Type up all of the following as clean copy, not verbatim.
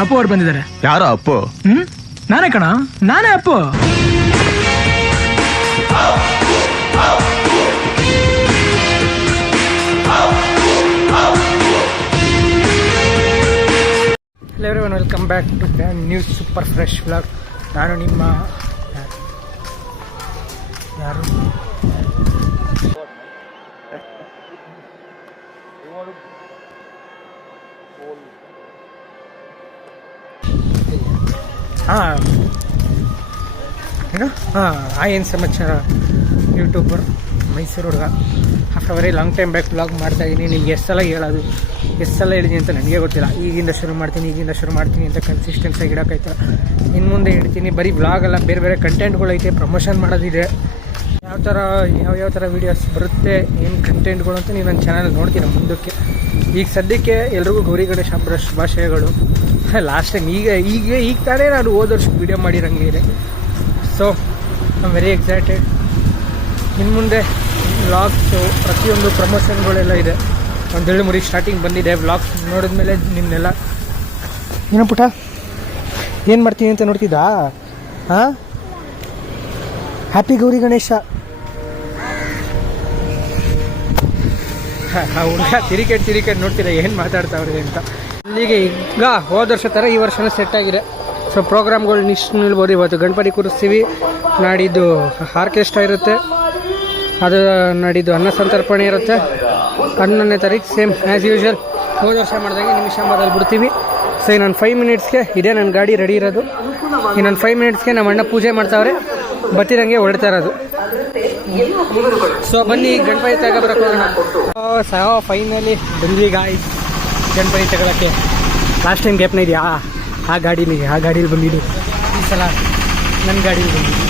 ಅಪ್ಪು ಅವ್ರು ಬಂದಿದ್ದಾರೆ. ಯಾರೋ ಅಪ್ಪು? ನಾನೇ ಕಣ, ನಾನೇ Appu. Hello everyone, welcome back to brand new super fresh vlog. ನಾನು ನಿಮ್ಮ ಯಾರು ಏನು ಸಮಾಚಾರ, ಯೂಟ್ಯೂಬರ್ ಮೈಸೂರು ಹುಡುಗ. After very long time back vlog ಮಾಡ್ತಾಯಿದ್ದೀನಿ. ನಿಮ್ಗೆ ಎಷ್ಟು ಸಲ ಹೇಳೋದು, ಎಷ್ಟು ಸಲ ಹೇಳಿದ್ದೀನಿ ಅಂತ ನನಗೆ ಗೊತ್ತಿಲ್ಲ. ಈಗಿಂದ ಶುರು ಮಾಡ್ತೀನಿ ಅಂತ ಕನ್ಸಿಸ್ಟೆನ್ಸಾಗಿ ಇಡೋಕ್ಕಾಯ್ತಲ್ಲ. ಇನ್ನು ಮುಂದೆ ಹೇಳ್ತೀನಿ. ಬರೀ ವ್ಲಾಗಲ್ಲ, ಬೇರೆ ಬೇರೆ ಕಂಟೆಂಟ್ಗಳೈತೆ, ಪ್ರಮೋಷನ್ ಮಾಡೋದಿದೆ. ಯಾವ ಥರ ವೀಡಿಯೋಸ್ ಬರುತ್ತೆ, ಏನು ಕಂಟೆಂಟ್ಗಳು ಅಂತ ನೀವು ನನ್ನ ಚಾನಲ್ ನೋಡ್ತೀರ ಮುಂದಕ್ಕೆ. ಈಗ ಸದ್ಯಕ್ಕೆ ಎಲ್ರಿಗೂ ಗೌರಿ ಗಣೇಶ ಹಬ್ಬದ ಶುಭಾಶಯಗಳು. ಲಾಸ್ಟ್ ಟೈಮ್ ಈಗ ತಾನೇ ನಾನು ಹೋದ ವರ್ಷಕ್ಕೆ ವೀಡಿಯೋ ಮಾಡಿರಂಗೆ ಇದೆ. So I am very excited. ಇನ್ನು ಮುಂದೆ ವ್ಲಾಗ್ಸು, ಪ್ರತಿಯೊಂದು ಪ್ರಮೋಷನ್ಗಳೆಲ್ಲ ಇದೆ. ಒಂದು 2-3 ಸ್ಟಾರ್ಟಿಂಗ್ ಬಂದಿದೆ. ವ್ಲಾಗ್ಸ್ ನೋಡಿದ್ಮೇಲೆ ನಿನ್ನೆಲ್ಲ ಏನೋ ಪುಟ ಏನು ಮಾಡ್ತೀನಿ ಅಂತ ನೋಡ್ತಿದ್ದಾ? ಹಾಂ, ಹ್ಯಾಪಿ ಗೌರಿ ಗಣೇಶ. ಆ ಹುಡುಗ ತಿರಿಕೆಟ್ ನೋಡ್ತೀರಾ ಏನು ಮಾತಾಡ್ತಾವ್ರೆ ಅಂತ. ಅಲ್ಲಿಗೆ ಈಗ ಹೋದ ವರ್ಷ ಥರ ಈ ವರ್ಷನೂ ಸೆಟ್ ಆಗಿದೆ. ಸೊ ಪ್ರೋಗ್ರಾಮ್ಗಳು ಇಷ್ಟು ನಿಲ್ಬೋದು. ಇವತ್ತು ಗಣಪತಿ ಕೂರಿಸ್ತೀವಿ, ನಾಡಿದ್ದು ಆರ್ಕೆಸ್ಟ್ರಾ ಇರುತ್ತೆ, ಅದು ನಾಡಿದ್ದು ಅನ್ನ ಸಂತರ್ಪಣೆ ಇರುತ್ತೆ. 11ನೇ ತಾರೀಕು ಸೇಮ್ ಆ್ಯಸ್ ಯೂಶ್ವಲ್ ಹೋದ ವರ್ಷ ಮಾಡಿದಾಗೆ ನಿಮಿಷಾಂಬದಲ್ಲಿ ಬಿಡ್ತೀವಿ. ಸೊ ಇನ್ನೊಂದು 5 ಮಿನಿಟ್ಸ್ಗೆ ಇದೆ ನನ್ನ ಗಾಡಿ ರೆಡಿ ಇರೋದು. ಇನ್ನೊಂದು 5 ಮಿನಿಟ್ಸ್ಗೆ ನಮ್ಮ ಅಣ್ಣ ಪೂಜೆ ಮಾಡ್ತಾವ್ರೆ, ಬತ್ತಿರಂಗೆ ಹೊಡ್ತಾ ಇರೋದು. ಸೊ ಬನ್ನಿ ಗಣಪತಿ ತಗೊಬರಕ್ಕೆ ಹೋಗೋಣ. ಫೈನಲಿ ಬಂದ್ವಿ ಗಾಯ್ಸ್ ಗಣಪತಿ ತಗೊಳಕ್ಕೆ. ಲಾಸ್ಟ್ ಟೈಮ್ ಗ್ಯಾಪ್ನ ಇದೆಯಾ ಆ ಗಾಡೀಲಿ ಬಂದಿದ್ದು. ಈ ಸಲ ನನ್ನ ಗಾಡೀಲಿ ಬಂದಿದ್ದು.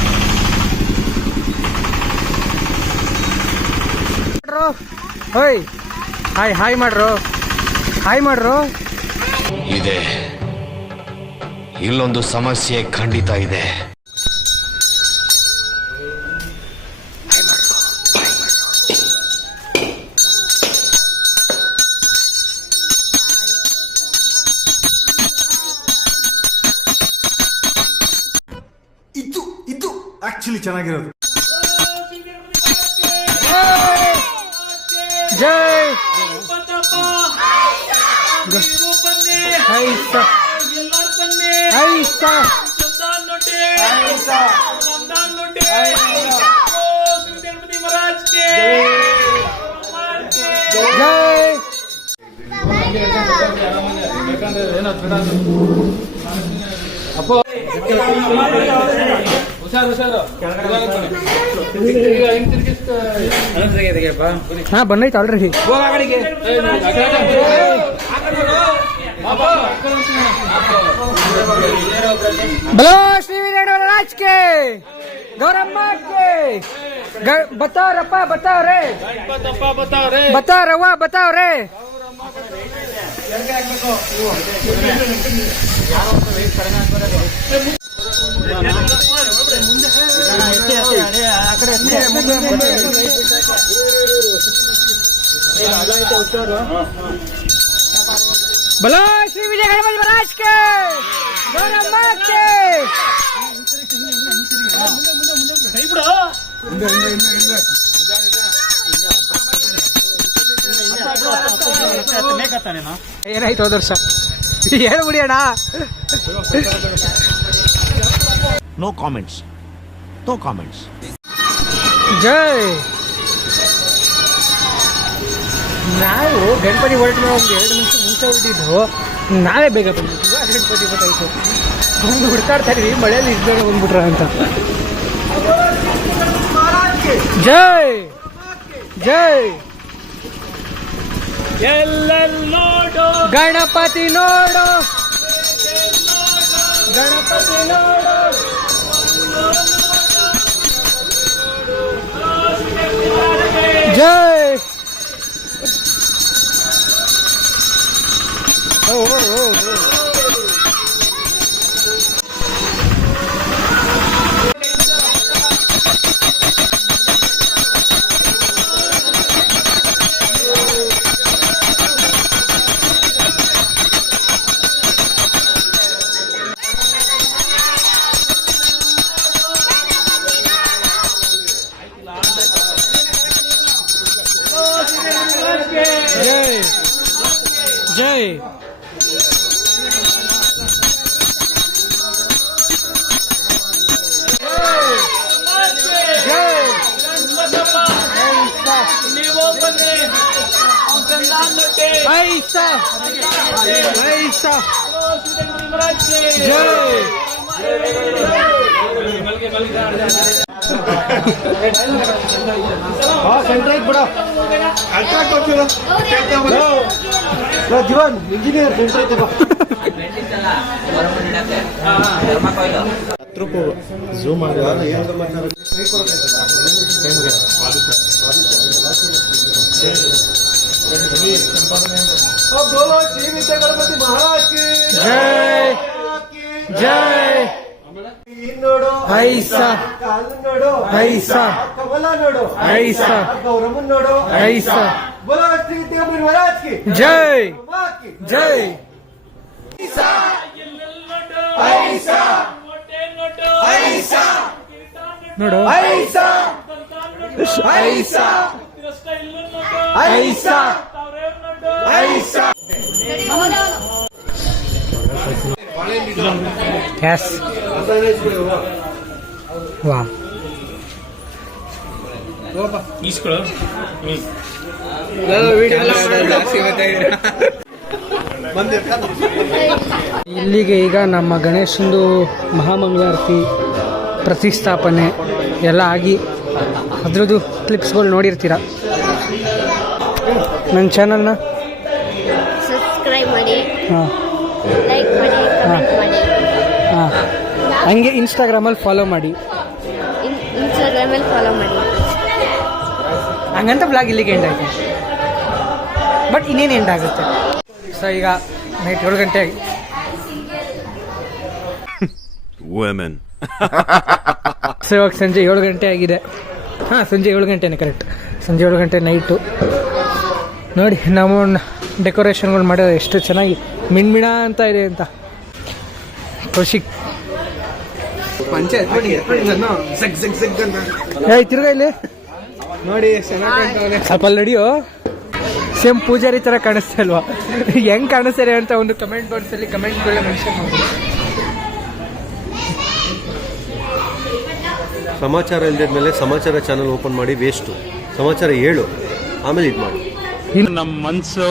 ಹೋಯ್ ಹಾಯ್ ಮಾಡ್ರು. ಇದೆ, ಇಲ್ಲೊಂದು ಸಮಸ್ಯೆ ಖಂಡಿತ ಇದೆ. ಇದು ಆಕ್ಚುಲಿ ಚೆನ್ನಾಗಿರೋದು. ಜೈ ಹಾ ಬಂದೈತೆ ಆಲ್ರೆಡಿ. ಬಲೋ ಶ್ರೀ ರಾಜ್ ಕೆ ಗೌರಮ್ಮ ಕೆ बताओ रे बोलो श्री विजय गणपति महाराज के गौरम्मा के. ಏನಾಯ್ತು ಹೋದ ವರ್ಷ ಹೇಳ್ಬಿಡಿ ಅಣ್ಣ. No comments. ಜೈ. ನಾವು ಗಣಪತಿ ಹೊರಟ ಒಂದು 2 ನಿಮಿಷ ಮುಂಚೆ ಹೊರಟಿದ್ದು, ನಾವೇ ಬೇಗ ಬಂದ್ಬಿಟ್ಟು ಗಣಪತಿ ಗೊತ್ತಾಯ್ತು. ಬಂದು ಹುಡ್ಕಾಡ್ತಾ ಇದೀವಿ, ಮಳೆಯಲ್ಲಿ ಇದ್ದ ಬಂದ್ಬಿಟ್ರ ಅಂತ. ಜೈ ಗಣಪತಿ ನೋಡು. ಜೈ. ಜೈ ಐಸಾ ಐಸಾ ಜೈ ಜೀವನ್ ಇಂಜಿನಿಯರ್ ಝೂಮ್ बोलो श्री विद्या गणपति महाराज की जय जय नोडो ऐसा काल नोडो ऐसा कमला नोडो ऐसा गौरव नोडो ऐसा बोलो श्री विद्या महाराज की जय माँ की जय ऐसा ऐसा ನೋಡು ऐसा ऐसा ऐसा ऐसा ಎಸ್ ವಾ ಇಲ್ಲಿಗೆ ಈಗ ನಮ್ಮ ಗಣೇಶಂದು ಮಹಾಮಂಗಳಾರತಿ ಪ್ರತಿಷ್ಠಾಪನೆ ಎಲ್ಲ ಆಗಿ ಅದ್ರದ್ದು ಕ್ಲಿಪ್ಸ್ಗಳು ನೋಡಿರ್ತೀರ. ನನ್ನ ಚಾನಲ್ನ ಸಬ್ಸ್ಕ್ರೈಬ್ ಮಾಡಿ, ಹಾಂ ಲೈಕ್ ಮಾಡಿ, ಕಮೆಂಟ್ ಮಾಡಿ. ಹಾಂ ಹಂಗೆ ಇನ್ಸ್ಟಾಗ್ರಾಮಲ್ಲಿ ಫಾಲೋ ಮಾಡಿ, ಇನ್ಸ್ಟಾಗ್ರಾಮಲ್ಲಿ ಫಾಲೋ ಮಾಡಿ. ಹಂಗಂತ ಬ್ಲಾಗ್ ಇಲ್ಲಿಗೆ ಎಂಡ್ ಆಯಿತು. ಬಟ್ ಇನ್ನೇನು ಎಂಡ್ ಆಗುತ್ತೆ. ಸೊ ಈಗ ನೈಟ್ 7 ಗಂಟೆ ಆಗಿ ಸೊ ಇವಾಗ ಸಂಜೆ 7 ಗಂಟೆ ಆಗಿದೆ. ಹಾಂ ಸಂಜೆ 7 ಗಂಟೆನೇ ಕರೆಕ್ಟ್. ಸಂಜೆ 7 ಗಂಟೆ ನೈಟು. ನೋಡಿ ನಾವು ಡೆಕೋರೇಷನ್ಗಳು ಮಾಡೋದು ಎಷ್ಟು ಚೆನ್ನಾಗಿ ಮಿಣ್ಮಿಣ ಅಂತ ಇದೆ ಅಂತ. ಕೌಶಿಕ್ ತಿರ್ಗಾ ಇಲ್ಲಿ ನೋಡಿ ಸ್ವಲ್ಪ ಅಲ್ಲಿ ನಡಿಯೋ. ಸೇಮ್ ಪೂಜಾರಿ ಥರ ಕಾಣಿಸ್ತಾ ಇಲ್ವಾ? ಹೆಂಗೆ ಕಾಣಿಸ್ತಾರೆ ಅಂತ ಒಂದು ಕಮೆಂಟ್ ಬಾಕ್ಸಲ್ಲಿ ಕಮೆಂಟ್ಗಳನ್ನ ಮೆನ್ಷನ್ ಮಾಡಿ. ಸಮಾಚಾರ ಇಲ್ಲದ್ಮೇಲೆ ಸಮಾಚಾರ ಚಾನಲ್ ಓಪನ್ ಮಾಡಿ ವೇಸ್ಟು. ಸಮಾಚಾರ ಹೇಳು, ಆಮೇಲೆ ಇದು ಮಾಡಿ. ನಮ್ಮ ಮನಸ್ಸು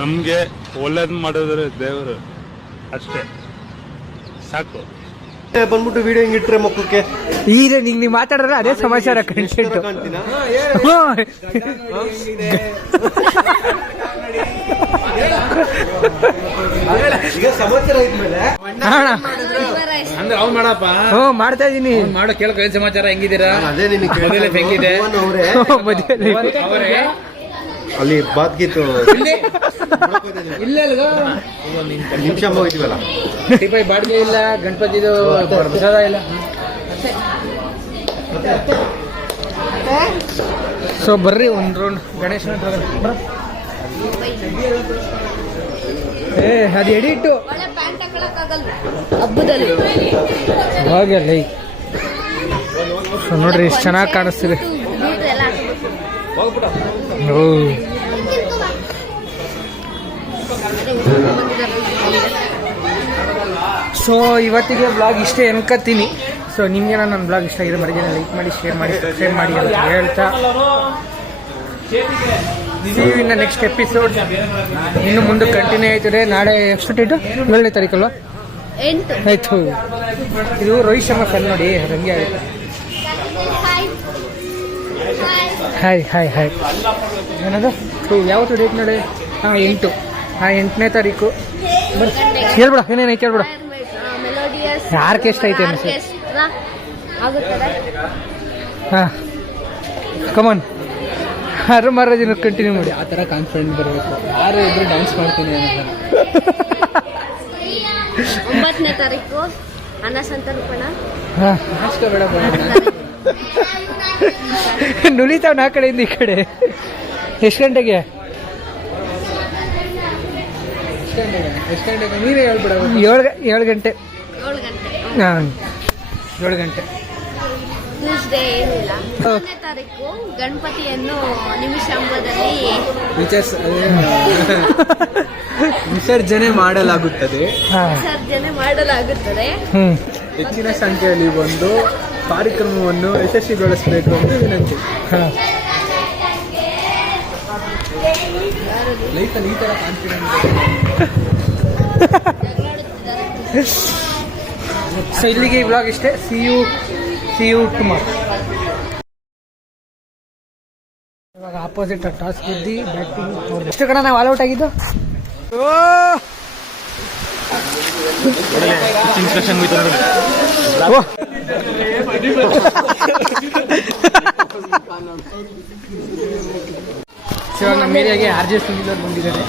ನಮಗೆ ಒಳ್ಳೇದು ಮಾಡಿದ್ರೆ ದೇವರು ಅಷ್ಟೇ ಸಾಕು. ಬಂದ್ಬಿಟ್ಟು ವಿಡಿಯೋ ಹಿಂಗಿಟ್ರೆ ಮಕ್ಕಕ್ಕೆ ಈಗ ನೀವು ಮಾತಾಡಿದ್ರೆ ಅದೇ ಸಮಾಚಾರ ಕಂಟೆಂಟ್. ಈಗ ಸಮಾಚಾರ ಇದ್ಮೇಲೆ ಹ್ಞೂ ಮಾಡ್ತಾ ಇದೀನಿ. ಮಾಡೋ ಕೇಳ್ಕೊ ಏನ್ ಸಮಾಚಾರ, ಹೆಂಗಿದ್ದೀರಾ? ಅದೇ ನಿನಗೆ ಮದುವೆ ಹೆಂಗಿದೆ? ಅಲ್ಲಿ ಬಾತ್ಗೀತು ಇಲ್ಲ ನಿಮಿಷ ಹೋಯ್ತೀವಲ್ಲ, ಬಾಡಿಗೆ ಇಲ್ಲ, ಗಣಪತಿದು ಪ್ರಸಾದ ಇಲ್ಲ. ಸೊ ಬರ್ರಿ ಒಂದು ರೌಂಡ್ ಗಣೇಶನ ಅದು ಎಡಿಟ್ಟು ಒಳ್ಳೆ ಪ್ಯಾಂಟ್ ಹಾಕೊಳಕ್ಕಾಗಲ್ವಾ ಹಬ್ಬದಲ್ಲಿ? ಹಾಗಲ್ಲ. ಸೊ ನೋಡ್ರಿ ಎಷ್ಟು ಚೆನ್ನಾಗಿ ಕಾಣಿಸ್ತಿದೆ. ಬೀಟ್ರ್ ಎಲ್ಲ ಹಾಕ್ಬೇಕು. ಓ ಸೊ ಇವತ್ತಿಗೆ ಬ್ಲಾಗ್ ಇಷ್ಟೇ ಅನ್ಕೋತೀನಿ. ಸೊ ನಿಮಗೆ ನನ್ನ ಬ್ಲಾಗ್ ಇಷ್ಟ ಆಗಿದೆ ಮರಿಗೆ ಲೈಕ್ ಮಾಡಿ, ಶೇರ್ ಮಾಡಿ, ಸಬ್ಸ್ಕ್ರೈಬ್ ಮಾಡಿ ಅಂತ ಹೇಳ್ತಾ ಇನ್ನು ನೆಕ್ಸ್ಟ್ ಎಪಿಸೋಡ್ ಇನ್ನು ಮುಂದೆ ಕಂಟಿನ್ಯೂ ಆಯ್ತದೆ. ನಾಳೆ ಎಷ್ಟು ಡೇಟು? 7ನೇ ತಾರೀಕಲ್ವಾ? 8. ಆಯಿತು. ಇದು ರೋಹಿತ್ ಶರ್ಮಾ ಫ್ಯಾನ್ ನೋಡಿ, ಹಂಗೆ ಆಯಿತು. Hi hi hi. ಏನದು ಯಾವತ್ತು ಡೇಟ್ ನೋಡಿ? ಹಾಂ 8. ಹಾಂ 8ನೇ ತಾರೀಕು. ಬರ್ರಿ ಕೇಳ್ಬಿಡ, ಏನೇನು ಕೇಳ್ಬಿಡ. ಮೆಲೋಡಿಯಸ್ ಆರ್ಕೆಸ್ಟ್ರಾ ಐತೆ ಅನ್ಸುತ್ತೆ. ಆರ್ಕೆಸ್ಟ್ರಾ ಆಗುತ್ತದೆ. ಹಾಂ ಕಮಾನ್ ಯಾರು ಮಾರಾಜಿನ ಕಂಟಿನ್ಯೂ ಮಾಡಿ. ಆ ಥರ ಕಾನ್ಫಿಡೆಂಟ್ ಬರಬೇಕು. ಯಾರು ಇದ್ರು ಡ್ಯಾನ್ಸ್ ಮಾಡ್ತೀನಿ ಅಂತ. 9ನೇ ತಾರೀಕು ಅನ್ನಸಂತರ್ಪಣ. ಹಾಂ ಅಷ್ಟೇ ಬೇಡ ನುಲಿತಾವ್ ಆ ಕಡೆಯಿಂದ ಈ ಕಡೆ. ಎಷ್ಟು ಗಂಟೆಗೆ? ಎಷ್ಟು ಗಂಟೆಗೆ ನೀವೇ ಹೇಳ್ಬಿಡ. 7 ಗಂಟೆ. 7 ಗಂಟೆ. ಹಾಂ 7 ಗಂಟೆ. ಟ್ಯೂಸ್ಡೇ ಏನಿಲ್ಲ. 10ನೇ ತಾರೀಕು ಗಣಪತಿಯನ್ನು ನಿಮಿಷಾಂಬದಲ್ಲಿ ವಿಚಾರ್ಸ್ ವಿಸರ್ಜನೆ ಮಾಡಲಾಗುತ್ತದೆ. ವಿಸರ್ಜನೆ ಮಾಡಲಾಗುತ್ತದೆ. ಹೆಚ್ಚಿನ ಸಂಖ್ಯೆಯಲ್ಲಿ ಬಂದು ಕಾರ್ಯಕ್ರಮವನ್ನು ಯಶಸ್ವಿಗೊಳಿಸಬೇಕು ಎಂದು ವಿನಂತಿ. ಲೈಫಲ್ಲಿ ಈ ಥರ ಕಾನ್ಫಿಡೆಂಟ್. ಸೊ ಇಲ್ಲಿಗೆ ಈ ವ್ಲಾಗ್ ಇಷ್ಟೇ. See you tomorrow. ಇವಾಗ ಆಪೋಸಿಟ್ ಟಾಸ್ ಗೆದ್ದಿ ಬ್ಯಾಟಿಂಗ್ ಎಷ್ಟು ಕಡೆ ನಾವು ಆಲ್ ಔಟ್ ಆಗಿದ್ದು. ಇವಾಗ ನಮ್ಮ ಏರಿಯಾಗೆ RJ ಸುನಿಲ್ ಅವ್ರು ಬಂದಿದ್ದಾರೆ.